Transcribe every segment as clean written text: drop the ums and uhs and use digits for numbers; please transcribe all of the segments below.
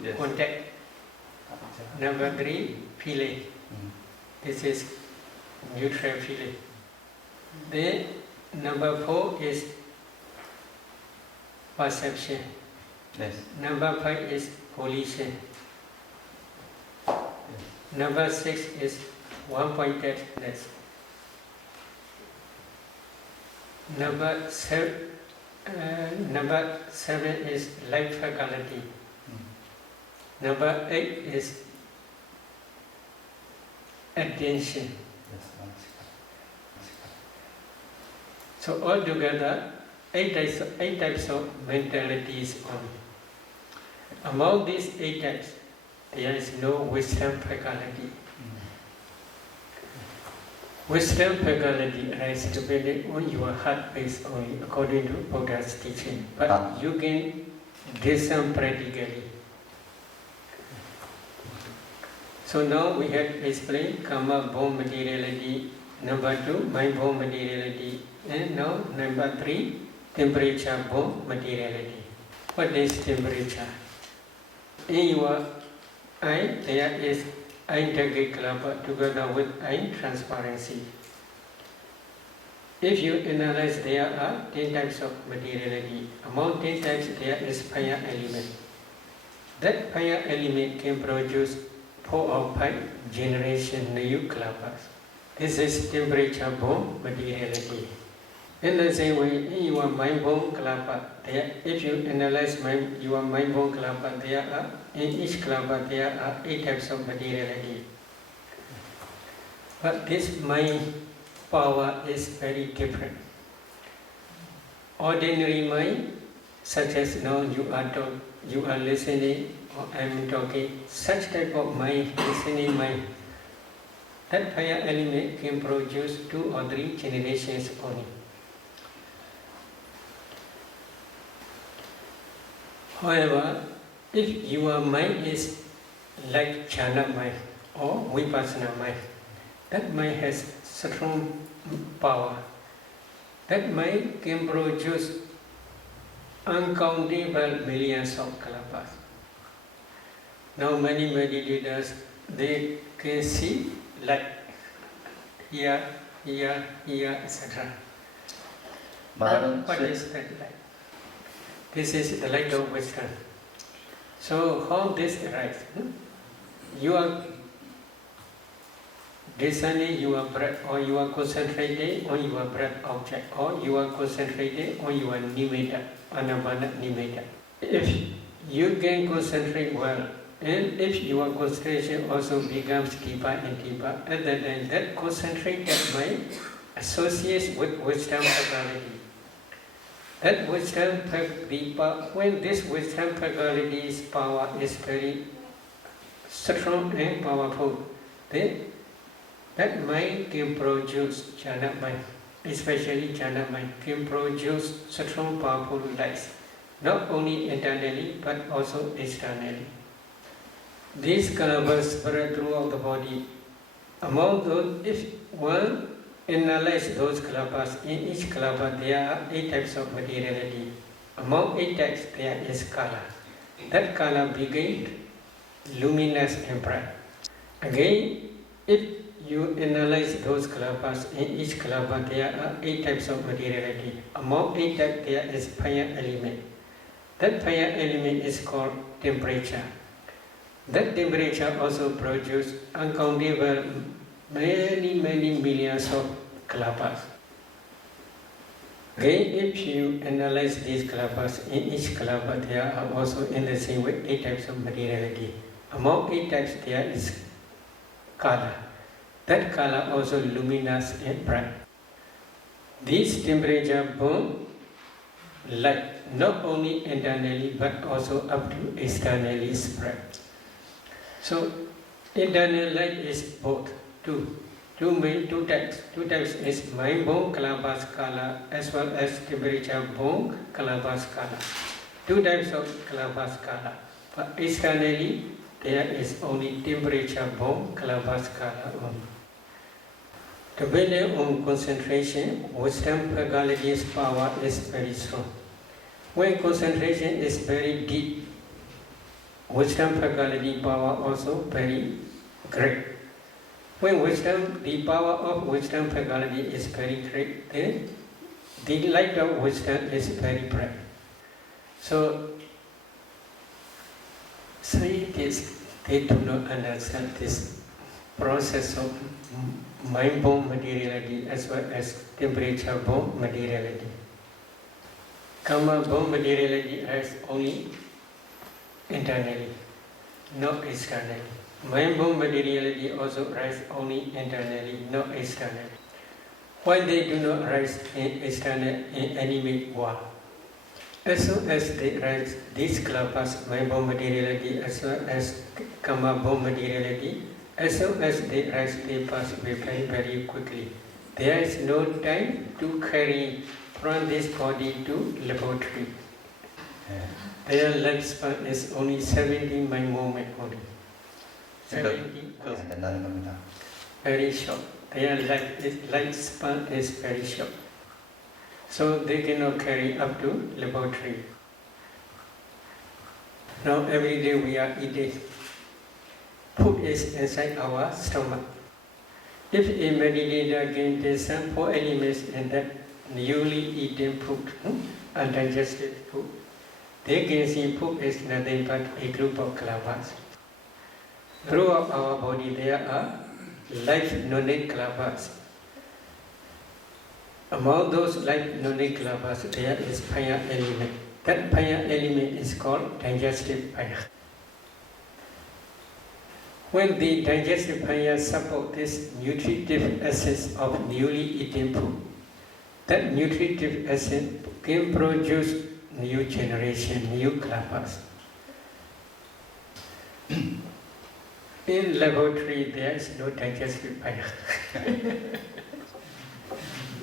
Yes. Contact. Number 3, feeling. This is neutral feeling. Then number 4 is perception. Yes. Number 5 is volition. Number 6 is one-pointedness. Number 7 is life faculty. Number 8 is attention. So altogether, 8 types of mentalities only. Among these 8 types, there is no wisdom faculty. Wisdom faculty arises depending on your heart base only, according to Buddha's teaching. But you can discern practically. So now we have explained karma-born materiality, number 2, mind-born materiality, and now number 3, temperature-born materiality. What is temperature? In your eye, there is eye-integrate cluster together with eye transparency. If you analyze, there are 10 types of materiality. Among 10 types, there is fire element. That fire element can produce 4 or 5 generation new clusters. This is temperature-born materiality. In the same way, in your mind-born cluster, if you analyze your mind-born cluster, in each cluster there are 8 types of materiality. But this mind power is very different. Ordinary mind, such as now you are listening, or I am talking, such type of mind, listening mind, that fire element can produce 2 or 3 generations only. However, if your mind is like jhana mind or vipassana mind, that mind has strong power. That mind can produce uncountable millions of kalpas. Now many meditators, they can see light here, etc. What is that light? This is the light of wisdom. So how this arises? You are discerning your breath, or you are concentrating on your breath object, or you are concentrating on your nimitta, anapana nimitta. If you can concentrate well, and if your concentration also becomes deeper and deeper, at that time that concentrated mind associates with wisdom faculty. That wisdom faculty, when this wisdom faculty's power is very strong and powerful, then that mind can produce jhana mind, especially jhana mind, can produce strong powerful lights, not only internally but also externally. These colors spread throughout the body. Among those, if one analyze those clusters, in each cluster there are 8 types of materiality. Among 8 types there is color. That color begins luminous and bright. Again, if you analyze those clusters, in each cluster there are 8 types of materiality. Among 8 types there is fire element. That fire element is called temperature. That temperature also produces uncountable many millions of clusters. Again, if you analyze these clusters, in each cluster there are also in the same way 8 types of materiality. Among 8 types there is color. That color also luminous and bright. This temperature burn light not only internally but also up to externally spread. So internal light is both two types. 2 types is mind-born clusters color as well as temperature-born clusters color. 2 types of clusters color. But externally there is only temperature-born clusters color only. Depending on concentration, wisdom faculty's power is very strong. When concentration is very deep, wisdom faculty power also very great. When wisdom, the power of wisdom faculty is very great, then the light of wisdom is very bright. So scientists, they do not understand this process of mind-born materiality as well as temperature-born materiality. Karma-born materiality has only internally, not externally. Mind-born materiality also rises only internally, not externally. Why they do not rise in external in animate world? As soon as they rise, these klapas, mind-born materiality as well as karma-born materiality, as soon as they rise, they pass away very, very quickly. There is no time to carry from this body to laboratory. Their lifespan is only 70 mind moment only. 70 very short. Their lifespan is very short. So they cannot carry up to laboratory. Now every day we are eating. Food is inside our stomach. If a meditator can discern 4 elements in that newly eaten food, undigested food, they can see food is nothing but a group of klapas. Throughout our body there are life knowledge klapas. Among those life knowledge klapas there is fire element. That fire element is called digestive fire. When the digestive fire supports this nutritive essence of newly eaten food, that nutritive essence can produce new generation, new klapas. In laboratory, there is no digestive fire.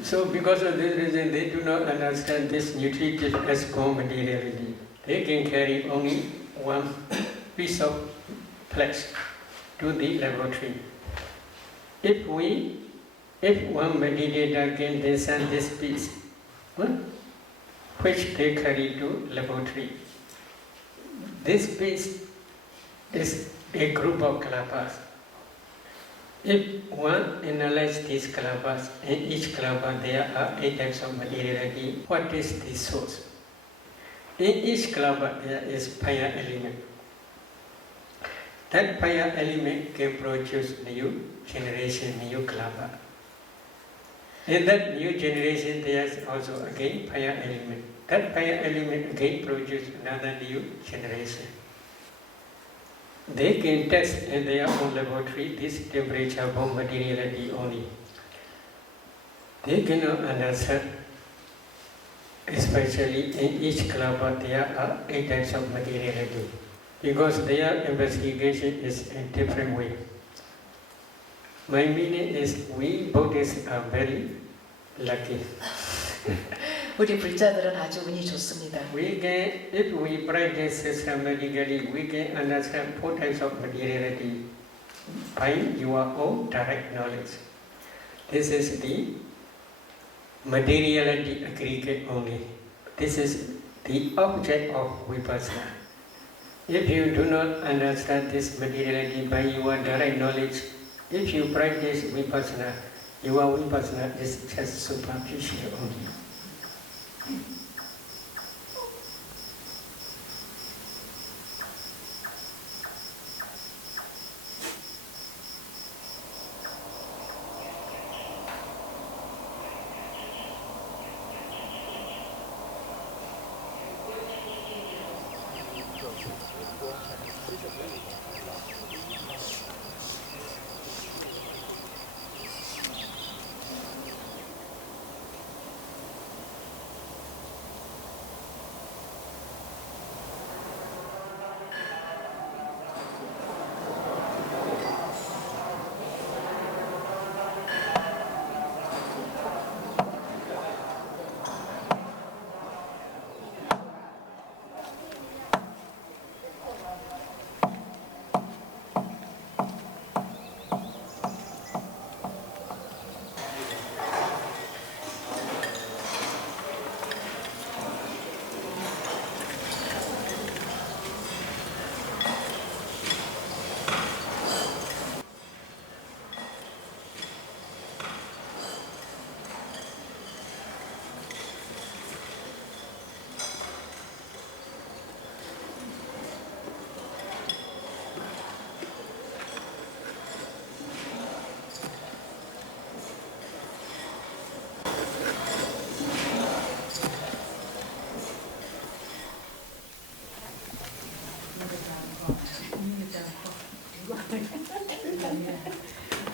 So because of this reason, they do not understand this nutritive as materiality. They can carry only one piece of flesh to the laboratory. If one meditator can discern this piece, which they carry to laboratory, this piece is a group of klapas. If one analyzes these klapas, in each klapa there are 8 types of materiality. What is the source? In each klapa there is fire element. That fire element can produce new generation, new klapa. In that new generation there is also again fire element. That fire element again produces another new generation. They can test in their own laboratory this temperature-born materiality only. They cannot understand, especially in each klapa there are 8 types of materiality, because their investigation is in different way. My meaning is we Buddhists are very lucky. 우리 불자들은 아주 운이 좋습니다. We can, if we practice systematically, we can understand 4 types of materiality by your own direct knowledge. This is the materiality aggregate only. This is the object of vipassana. If you do not understand this materiality by your direct knowledge, if you practice vipassana, your vipassana is just superficial only.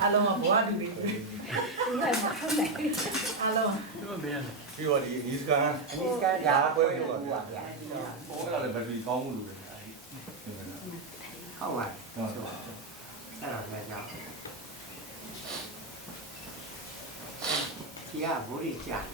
Along a board. Along. People is gone. And he's got the way to go. All the battery gone. How are you? Yeah, what is that?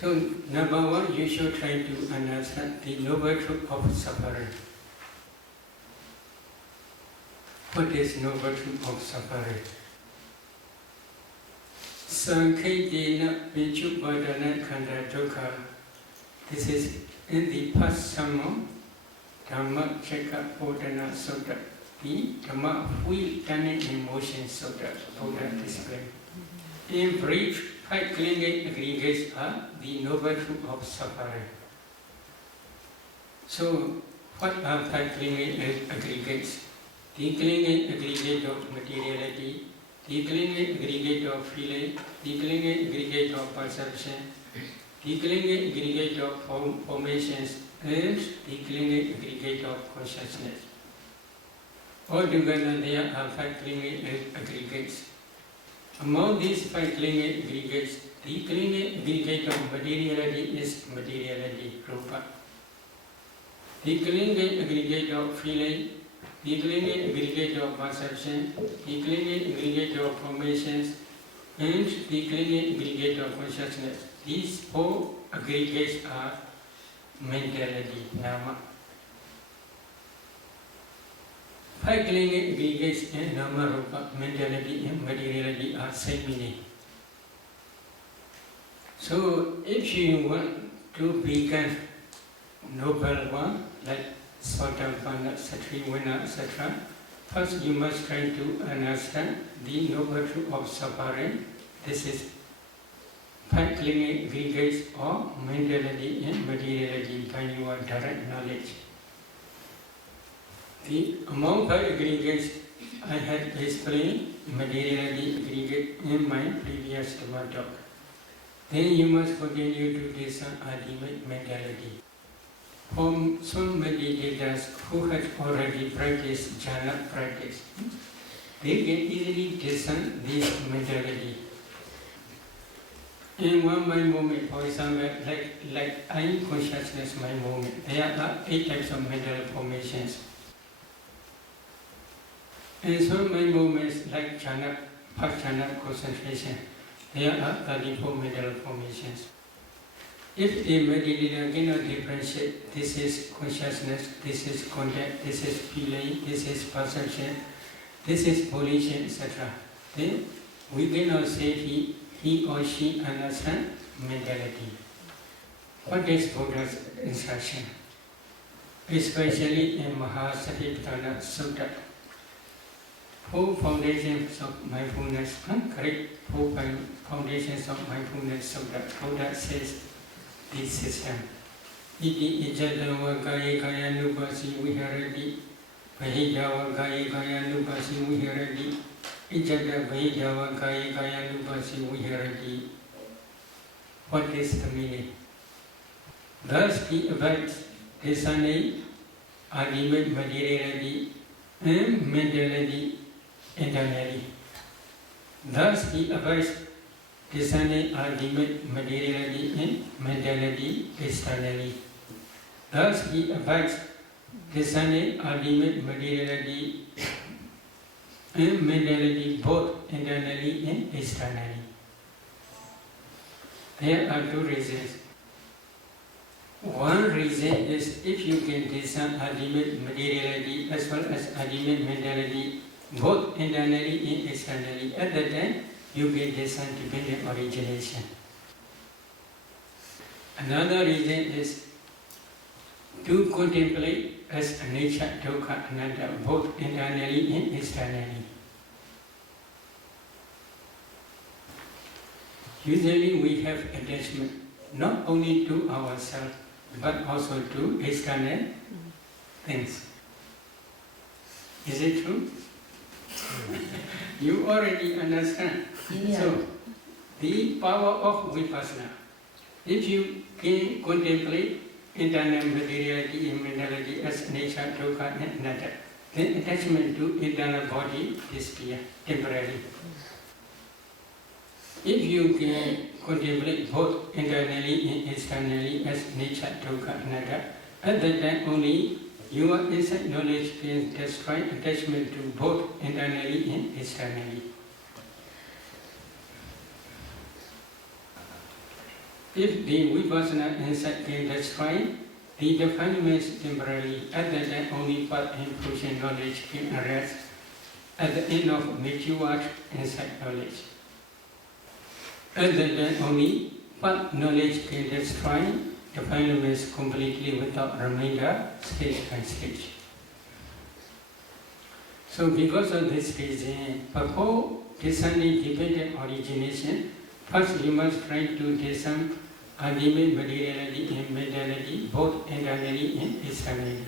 So, number one, you should try to understand the noble truth of suffering. What is noble truth of suffering? Sankhaitena Vichuppadana Khanda Dukkha. This is in the past sermon, Dhamma Chekka Bodhana Sutta, the Dhamma Wheel Turning Emotion Sutta, Buddha explained. In brief, 5 clinging aggregates are the noble truth of suffering. So, what are 5 clinging aggregates? The clinging aggregate of materiality, the clinging aggregate of feeling, the clinging aggregate of perception, the clinging aggregate of formations, and the clinging aggregate of consciousness. Altogether, there are 5 clinging aggregates. Among these 5 clinging aggregates, the clinging aggregate of materiality is materiality, rupa. The clinging aggregate of feeling, the clinging aggregate of perception, the clinging aggregate of formations, and the clinging aggregate of consciousness. These 4 aggregates are mentality, nama. 5 clinging aggregates in nama, rupa, mentality and materiality are same meaning. So, if you want to become noble one, like Sotapanna, Satriwana, etc. First, you must try to understand the noble truth of suffering. This is five clinging aggregates or mentality and materiality by your direct knowledge. Among five aggregates, I had explained materiality aggregate in my previous talk. Then you must continue to discern ultimate mentality. For some meditators who have already practiced jhana practice, they can easily discern this mentality. In one mind moment, for example, like I am consciousness mind moment, there are 8 types of mental formations. In some mind moments, like jhana, past jhana concentration, there are 34 mental formations. If a meditator cannot differentiate, this is consciousness, this is contact, this is feeling, this is perception, this is volition, etc., then we cannot say he or she understands mentality. What is Buddha's instruction? Especially in Mahasatipatthana Sutta. 4 foundations of mindfulness, correct? 4 foundations of mindfulness Sutta. Buddha says this system. Iti ijadawa kaya kaya nupasi viharati, vahijawa kaya kaya nupasi viharati, ijada vahijawa kaya kaya nupasi viharati. What is the meaning? Thus he abides discerning ultimate materiality and mentality internally. Thus he abides discerning ultimate materiality and mentality externally. Thus he abides discerning ultimate materiality and mentality both internally and externally. There are 2 reasons. One reason is if you can discern ultimate materiality as well as ultimate mentality both internally and externally, at that time you can discern dependent origination. Another reason is to contemplate as nature, dukkha, anatta, both internally and externally. Usually we have attachment not only to ourselves but also to external things. Is it true? You already understand. Yeah. So, the power of vipassana. If you can contemplate internal materiality and mentality as nature, dukkha, and anatta, then attachment to internal body disappears temporarily. If you can contemplate both internally and externally as nature, dukkha, anatta, at that time only your insight knowledge can destroy attachment to both internally and externally. If the vipassana insight can destroy the defilements temporarily, at that time only path and fruition knowledge can arise at the end of matured insight knowledge. At that time only path knowledge can destroy defilements completely without remainder, stage by stage. So because of this reason, before discerning dependent origination, first you must try to discern ultimate materiality and mentality both internally and externally.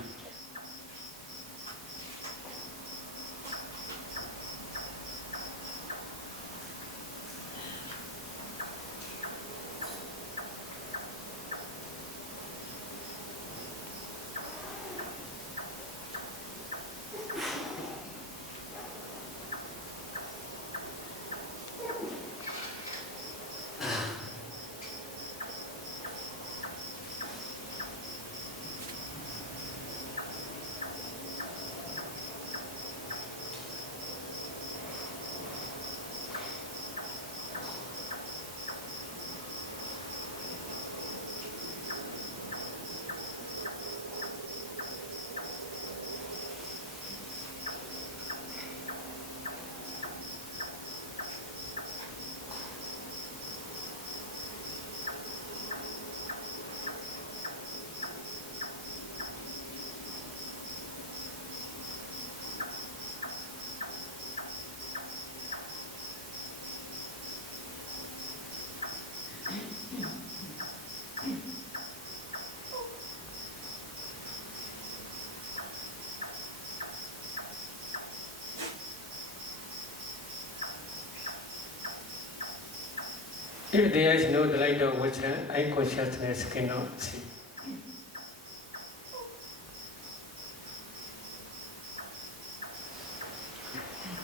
If there is no light of wisdom, eye consciousness cannot see.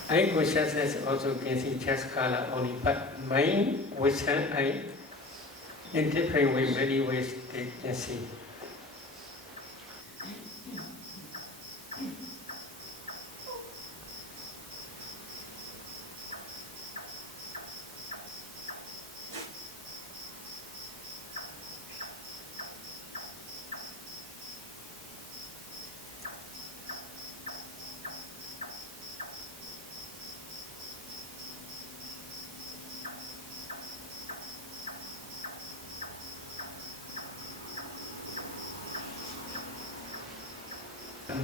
Eye consciousness also can see just color only, but mind, wisdom, eye, in different ways, many ways they can see.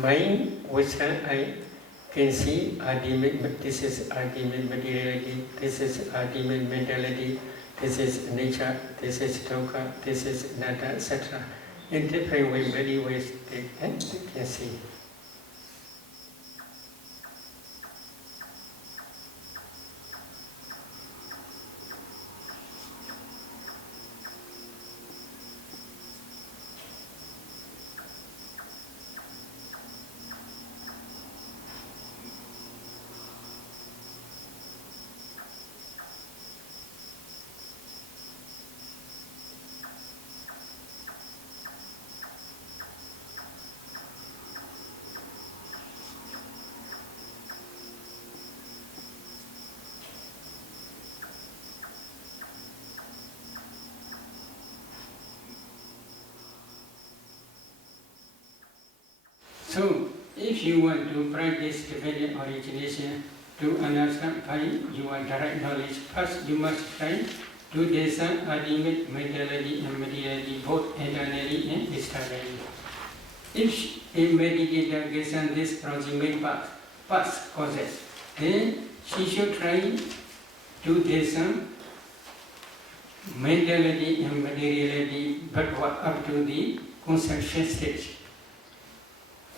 Mind, wisdom, I can see ultimate, this is ultimate materiality, this is ultimate mentality, this is nature, this is dukkha, this is nada, etc. In different ways, many ways they can see. So, if you want to practice dependent origination to understand by your direct knowledge, first you must try to discern ultimate mentality and materiality both internally and externally. If a meditator discerns this proximate past causes, then she should try to discern mentality and materiality but up to the conception stage.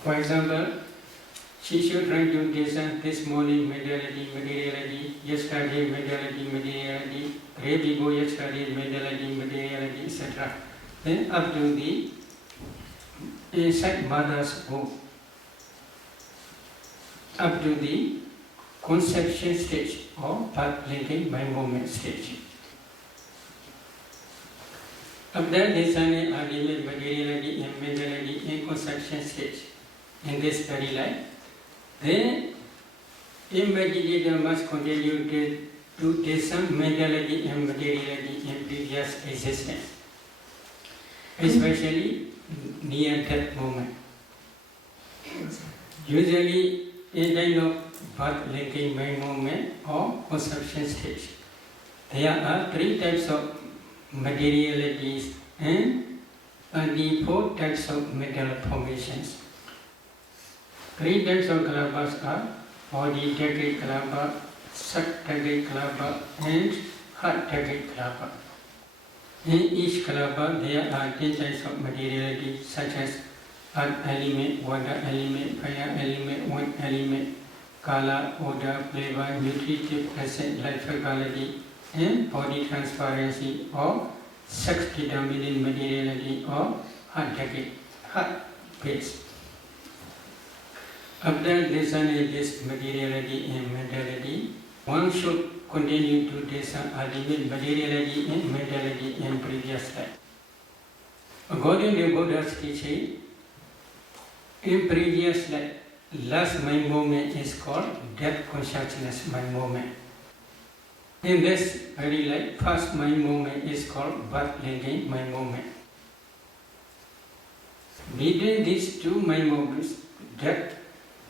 For example, she should try to discern this morning mentality, materiality, yesterday mentality, materiality, day before yesterday mentality, materiality, etc. Then up to the inside mother's womb, up to the conception stage or path linking by moment stage. After discerning ultimate materiality and mentality in conception stage, in this very life, then a meditator must continue to discern mentality and materiality in previous existence, especially near death moment. Usually, in kind of birth linking mind moment or conception stage, there are three types of materialities and the four types of mental formations. Three types of kalabas are body decade kalapa, sat decade kalapa, and heart decade kalapa. In each kalapa, there are 10 types of materiality such as earth element, water element, fire element, wind element, color, odor, flavor, nutritive acid, life quality, and body transparency or sex determining materiality or heart decade, heart base. After discerning this materiality and mentality, one should continue to discern ultimate materiality and mentality in previous life. According to Buddha's teaching, in previous life, last mind moment is called death consciousness mind moment. In this very life, first mind moment is called birth linking mind moment. Between these two mind moments, death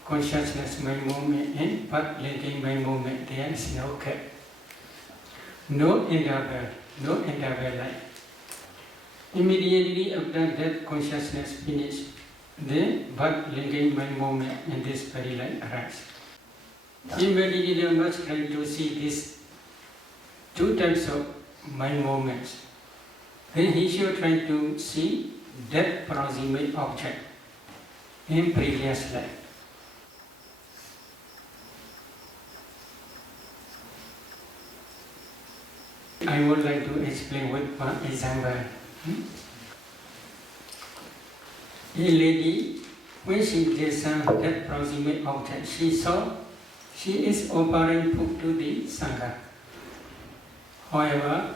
consciousness mind moment and birth linking mind moment, there is no gap, no interval life. Immediately after death consciousness finish, then birth linking mind moment in this very life arises. Immediately must try to see these two types of mind moments. Then he should try to see that proximate object in previous life. I would like to explain with one example. A lady, when she discerned that proximate object, she saw she is offering food to the Sangha. However,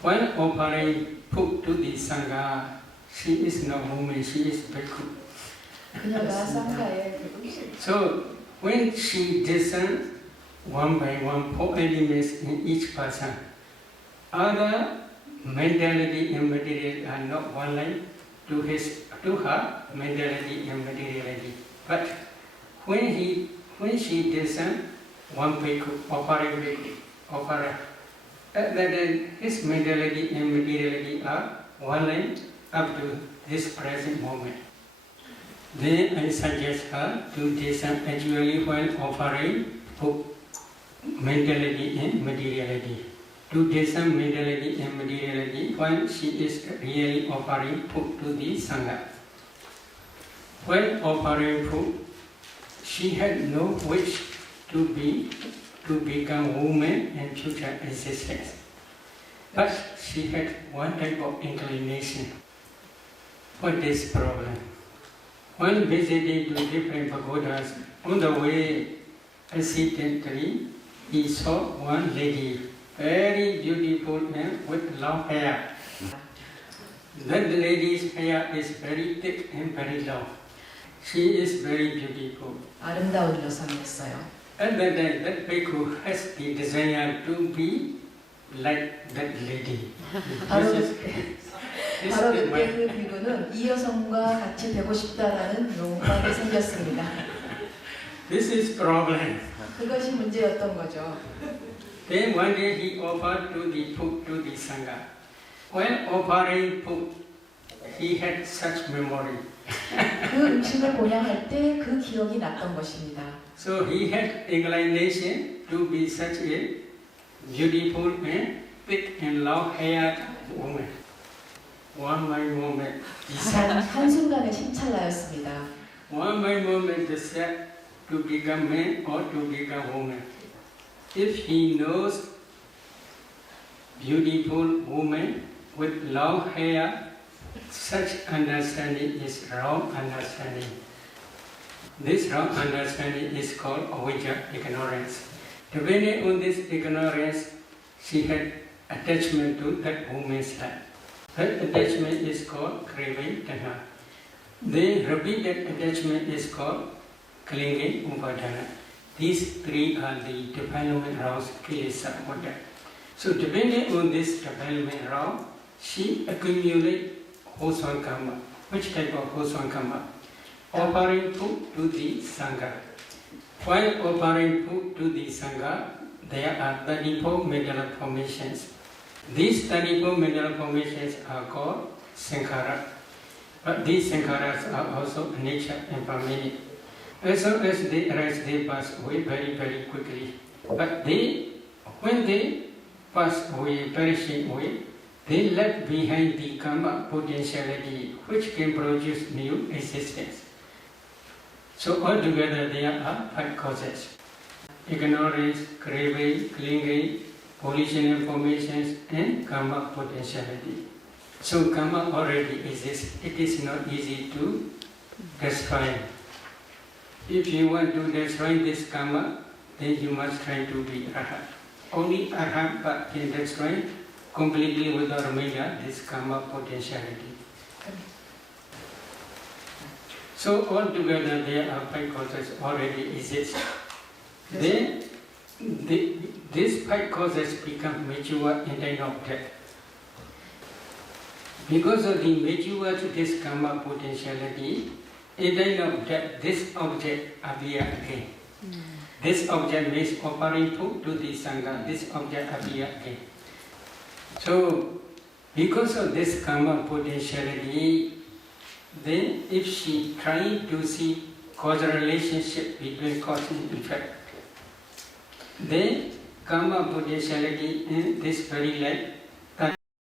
while offering food to the Sangha, she is no woman, she is bhikkhu. 그녀가 상가에 So, when she discerned one by one 4 elements in each person, other mentality and materiality are not one line to her mentality and materiality. But when she discerned one bhikkhu, opera, then his mentality and materiality are one line up to this present moment. Then I suggest her to discern actually when offering food, mentality and materiality. To discern mentality and materiality when she is really offering food to the Sangha. When offering food, she had no wish to become woman in future existence. But she had one type of inclination. What is the problem? When visiting to different pagodas, on the way, accidentally, he saw one lady, very beautiful and with long hair. That lady's hair is very thick and very long. She is very beautiful. 아름다운 여성이었어요. And then that bhikkhu has the desire to be like that lady. 바로 This 바로 is 그때 그 비구는 이 여성과 같이 되고 싶다라는 욕망이 생겼습니다. This is problem. 그것이 문제였던 거죠. Then one day he offered to the food to the Sangha. When offering food, he had such memory. 그 음식을 봉양할 때 그 기억이 났던 것입니다. So he had inclination to be such a beautiful and thick and long-haired woman. One by moment, he said. 한순간의 심찰라였습니다. One by moment, he said to become man or to become woman. If he knows beautiful woman with long hair, such understanding is wrong understanding. This wrong understanding is called avijja, ignorance. Depending on this ignorance, she had attachment to that woman's life. That attachment is called craving tanha. The repeated attachment is called clinging upadana. These three are the defilement rounds kilesa order. So depending on this defilement round, she accumulates wholesome karma. Which type of wholesome karma? Offering food to the Sangha. While offering food to the Sangha, there are 34 mineral formations. These 34 mineral formations are called sankhara. But these sankharas are also nature and permanent. As soon as they arise, they pass away very, very quickly. But when they pass away, perishing away, they left behind the karma potentiality which can produce new existence. So altogether there are 5 causes: ignorance, craving, clinging, pollution and formations, and karma potentiality. So karma already exists. It is not easy to destroy. If you want to destroy this karma, then you must try to be arhat. Only arhat can destroy completely without maya this karma potentiality. So altogether there are 5 causes already exist. Then these 5 causes become mature in time of death. Because of the mature to this karma potentiality, in time of death, this object appears again. This object means offering food to the Sangha, this object appears again. So, because of this karma potentiality, then if she tries to see causal relationship between cause and effect, then karma potentiality in this very life